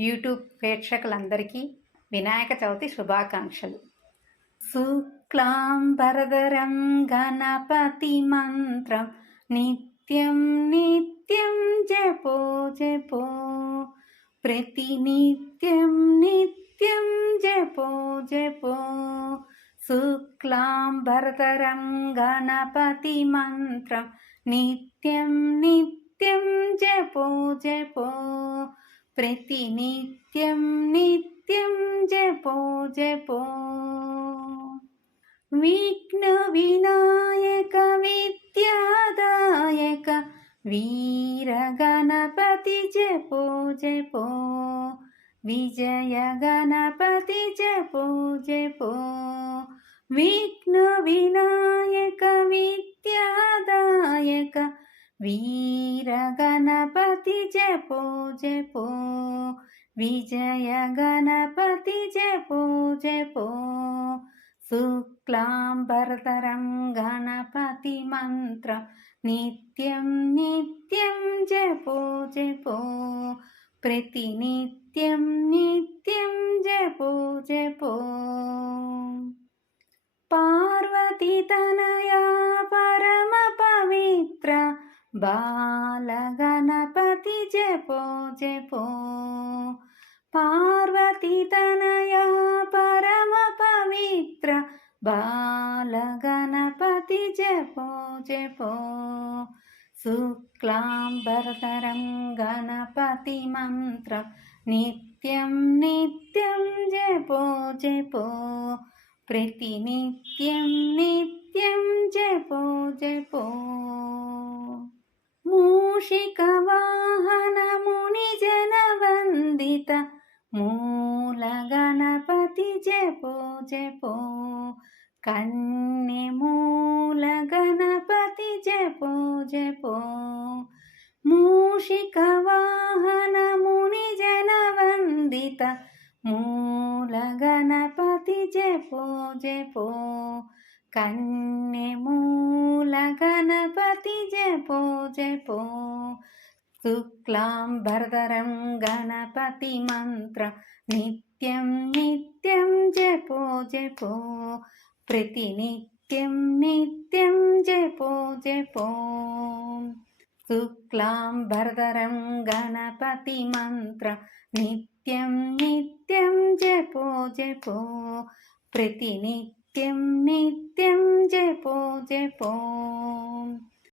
యూట్యూబ్ ప్రేక్షకులందరికీ వినాయక చవితి శుభాకాంక్షలు. శుక్లాంబరధరం గణపతి మంత్రం నిత్యం నిత్యం జపో జపో ప్రతినిత్యం నిత్యం జపో జపో శుక్లాంబరధరం గణపతి మంత్రం నిత్యం నిత్యం జపో జపో ప్రతినిత్యం నిత్యం జపో జపో విఘ్న వినాయక విద్యాదాయక వీర గణపతి జపో జపో విజయ గణపతి జపో జపో విఘ్న వినాయక విద్యాదాయక వీర గణపతి జపో జపో విజయ గణపతి జపో జపో శుక్లాంబరధరం గణపతి మంత్ర నిత్యం నిత్యం జపో జపో ప్రతినిత్యం నిత్యం జపో జపో పార్వతీ తనయా పరమ పవిత్ర బాలగణపతి జపో జపో పార్వతీ తనయా పరమ పవిత్ర బాలగణపతి జపో జపో శుక్లాంబరధరం గణపతి మంత్ర నిత్యం నిత్యం జపో జపో ప్రతినిత్యం నిత్యం జపో జపో మూషిక వాహన ముని జన వందిత మూల గణపతి జపో జపో కన్య మూల గణపతి జపో జపో మూషిక వాహన ముని జన వందిత మూల గణపతి జపో జపో కన్య మూల గణపతి జపో జపో శుక్లాంబరధరం గణపతి మంత్ర నిత్యం నిత్యం జపో జపో ప్రతినిత్యం నిత్యం జపో జపో శుక్లాంబరధరం గణపతి మంత్ర నిత్యం నిత్యం జపో జపో ప్రతినిత్యం నిత్యం జపో జపో